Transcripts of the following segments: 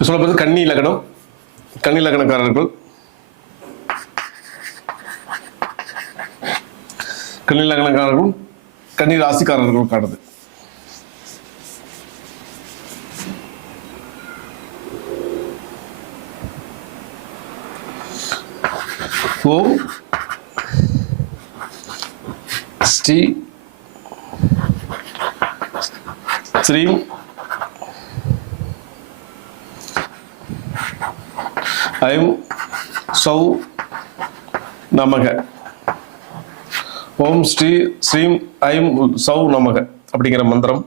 சொல்ல போகிறது கன்னி லக்னம் கன்னி லக்னக்காரர்கள் கன்னி லக்னக்காரர்களும் கன்னி ராசிக்காரர்களுக்கானது ஓம் ஸ்ரீ ஸ்ரீம் ஐம் சௌ நமக. ஓம் ஸ்ரீ ஸ்ரீம் ஐம் சௌ நமக அப்படிங்கிற மந்திரம்.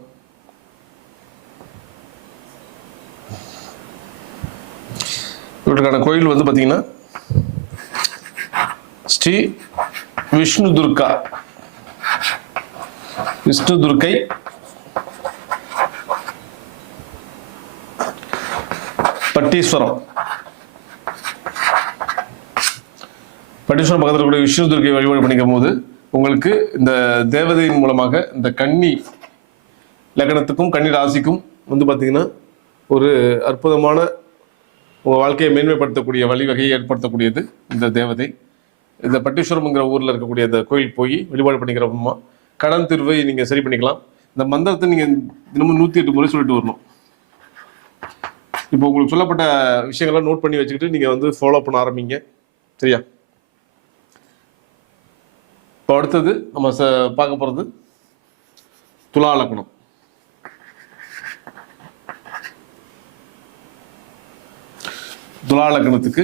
இவற்றுக்கான கோயில் வந்து பார்த்தீங்கன்னா ஸ்ரீ விஷ்ணு துர்கா. விஷ்ணு துர்க்கை பட்டீஸ்வரம். பட்டீஸ்வரம் பக்கத்தில் கூடிய விஷ்ணு துர்க்கை வழிபாடு பண்ணிக்கும் போது உங்களுக்கு இந்த தேவதையின் மூலமாக இந்த கன்னி லக்னத்துக்கும் கன்னி ராசிக்கும் வந்து பார்த்தீங்கன்னா ஒரு அற்புதமான உங்கள் வாழ்க்கையை மேன்மைப்படுத்தக்கூடிய வழிவகையை ஏற்படுத்தக்கூடியது இந்த தேவதை. இந்த பட்டீஸ்வரம்ங்கிற ஊரில் இருக்கக்கூடிய இந்த கோயில் போய் வழிபாடு பண்ணிக்கிறப்பமா கடன் தீர்வை நீங்கள் சரி பண்ணிக்கலாம். இந்த மந்திரத்தை நீங்கள் தினமும் நூற்றி எட்டு முறை சொல்லிட்டு வரணும். இப்போ உங்களுக்கு சொல்லப்பட்ட விஷயங்கள்லாம் நோட் பண்ணி வச்சுக்கிட்டு நீங்கள் வந்து ஃபாலோ பண்ண ஆரம்பிங்க. சரியா? இப்போ அடுத்தது நம்ம ச பார்க்க போகிறது துலா லக்னம். துலா லக்னத்துக்கு